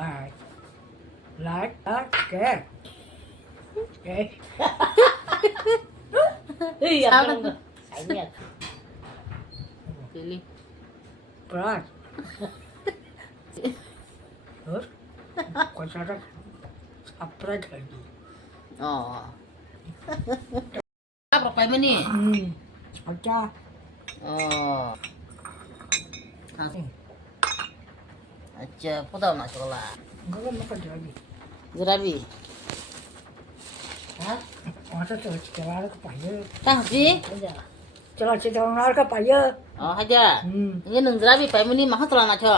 lại lại đó kìa kìa Ih, Sao apa kan? dong? Saya. Pilih. rồi Hır koşarak apra geldi. Oh. Apa kayak mana? Acha Oh. Aja, putar masuk lah. enggak kan makan lagi. Zerabi. Hah? Masa tuh celah ke paya. Tapi, Aja. Celah ke paya. oh aja. Ini nung zerabi, kayak mana? Mahal telah naco.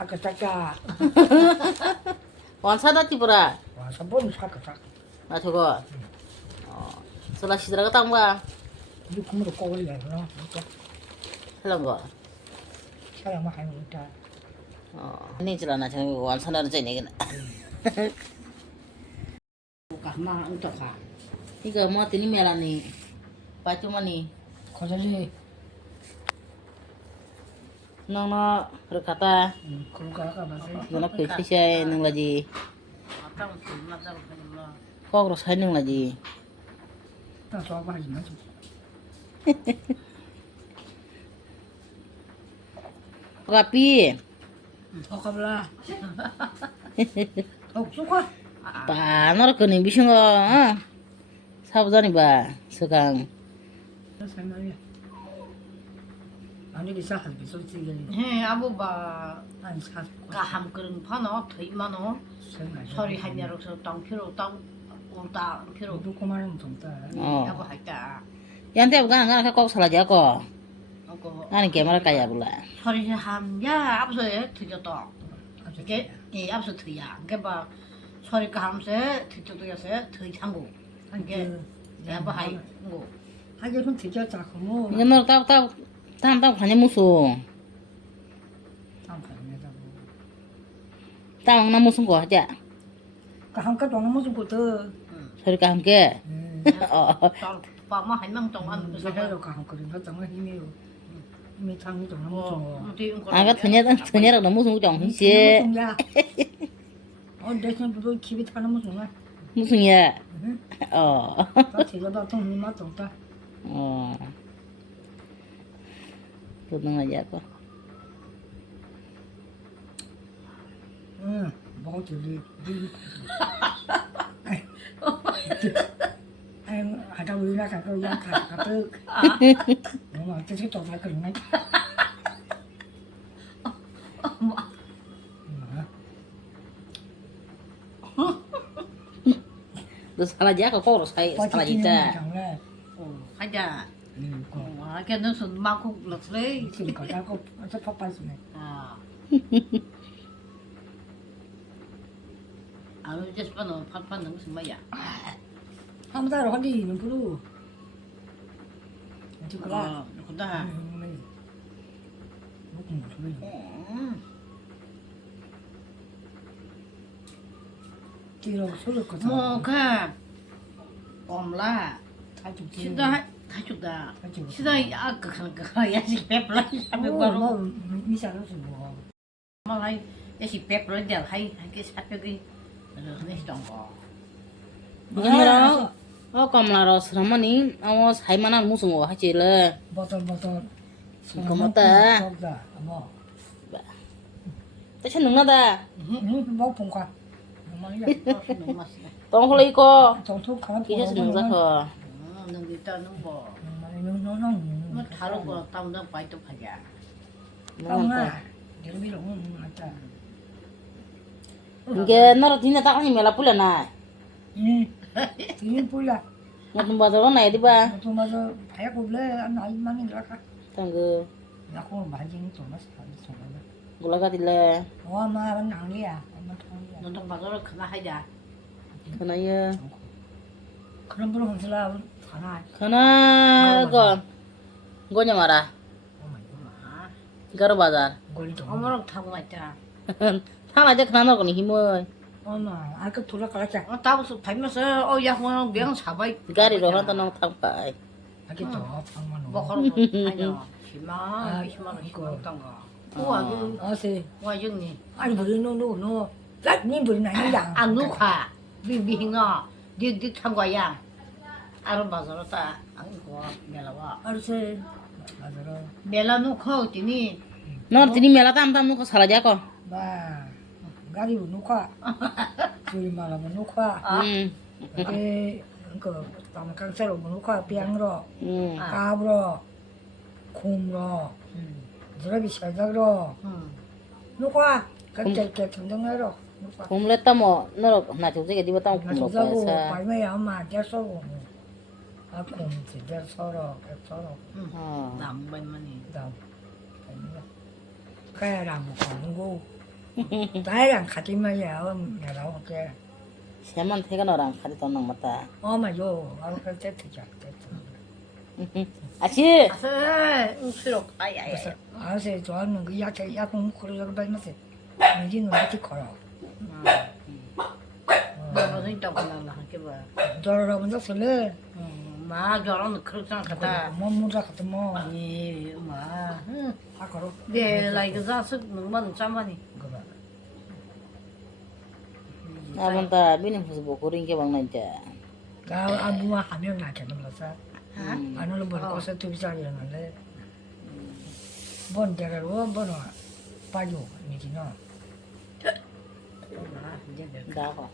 Caka. Wan sada tipura. Wah, sabun caka. Naco ko. Oh. Setelah sidra ketang ba? Ini kamu udah kau lihat no. Hello ko. Saya mah hanya udah. Oh. Ini telah naco wan sada naco ini kan. Bukan mah untuk kah? Iga mau tini merah nih. Pacu mana? Kau jadi Nong berkata, kalau kakak masih. guna kerja nung lagi. Atau cuma tahu kan Kok harus nung lagi? Tak tahu apa aja macam. Kopi. Oh kabelah. Oh suka. Panar ke nih bisa nggak? Sabar nih ba, sekarang. Saya nanya. Ani bisa hal bisa sih jadi. Heh, abu ba Ani sah. kaham kering pano, thui mano, Saya nanya. sorry hanya rasa tang kilo tang urta kilo. Itu kemarin contoh. Oh. Abu haita. Yang tiap kan kok salah jago. Aku Kan gimana kayak pula. sorry ham ya, abu saya tidak tahu. Oke, abu saya ya, ke ba sorry kaham saya tidak tahu ya saya thui tanggu. Oke, ya abu hai, ngu. 하긴 되게 작고 Ini nur tahu hanya musuh. Tahu nama musuh kok aja. 한가 돈은 무슨 것도 Sorry kaham ke. Oh. Ba ma hai mang tong an 그래서 해로 가한 거는 정말 힘이요 힘이 장이 좀 무슨 Agak ternyata nama musuh dong sih. 무슨야 대신 또 집에 타는 무슨 말 Musuhnya. Oh. 나 제가 돈 얼마 줬다 Oh. Tuntung aja kok. 응 먹어 줄리 anh ở đâu đi ra cả tôi ra cả tư nhưng mà tôi sẽ tỏ ra cần ngay Terus salah jago kok harus salah kita. haja. ừ Cái nó sụn mau không lực đấy. 지금 가자고 저 팝빠지네 À. À, just nó phát nó sụn mấy à? 한 달에 한 뒤는 부르 아주 그라 Nó còn đó hả? 먹고 못 소리 뒤로 소리 거다 Mua cái ồm la. 아주 Xin đó, thay chụp đã. 아주 Xin đó, à cực hẳn cực hơi, xin phép lấy, sao biết qua 뭐 luôn. 미사를 뭐 Mà lấy, xin phép lấy đều hay cái sắp cái rồi nó trồng bò. Ini oh kamlar selama ni awas hai mana musuh gua hasil le. 버터 Komata. 뭐 Tapi seneng nada. 뭐 본가 뭐야 Tolong kalau iko. 정통 가면 Kita seneng sah. Nâng đi cho nó bò. nó Nó thả lúc bò tao nó phải tục phải giả. 똥아 내가 밀어 맞다 Ikan nara tina tak ni mela pula na. 뒤에 보야 Ngatum bazar na di ba? 또 맞아 봐야 볼래 안 알만은 그럴까 Tangga 나고 많이 좀 맛있어 gula ka tila. 와 마만 낭이야 엄마 통이야 Nó trong bà có khả hay giả. Kana ya. 그런 분은 혼자라 하나 Kana ko. Gonya marah. Hả? Garo bazar. 걸리도 Ông thằng này chà. Thang aja kena nor ko ni himoy. 엄마 아까 돌아가자 Nó tao sự phải mà sao ôi ya không biết sao vậy. Gari do han tanong thang pai. 아기 또 방만 Bò khó được hay nhờ. Chỉ mà nó tao ngờ. Ủa cái 아세 ngoài dương nhỉ. 아니 뭐 노노노 Lát nhìn bữa này nó dặn. 안 놓고 비비hin가 니 참고야 알아봐서다 안 놓고 내려와 알았어. 맞아. 내려 놓고 있더니 nó thì đi mẹ là tam nó có xả là giá co 봐. 가리 못 놓고. 저기 말하면 놓고. ừ cái tầm căn xe một lúc biang rồi ừ cá rồi khum rồi rồi bị sợi rồi lúc qua cái cái thằng trong đấy rồi không lấy tâm nó là chúng cái đi vào tâm mà cũng chúng ta được bộ sao phải mấy ông mà chết số rồi à khum thì chết số rồi chết số rồi 남 bên đâu cái làm một con ngu cái làm khát đi mấy giờ nhà đâu ok 세만 태가 너랑 같이 돈 남았다 mà vô cái chết thì chắc chết 아치 아세 우스럽 아야야 알았어 좋아하는 그 약체 약은 그러려고 했는데 이제는 어떻게 걸어 너도 있다고 나나 할게 봐 저러라 먼저 쓸래 마 저런 그렇잖아 갖다 뭐 문자 같은 뭐 이마 다 걸어 내 라이그 자스 능만 잠만이 그거 나본다 비는 무슨 뭐 그런 게 막나 이제 나 아무와 하면 나게 놀라서 안 올라 볼 것에 두 비싸리였는데 뭔 데가로 뭐노 빠져 이지노 이제 나가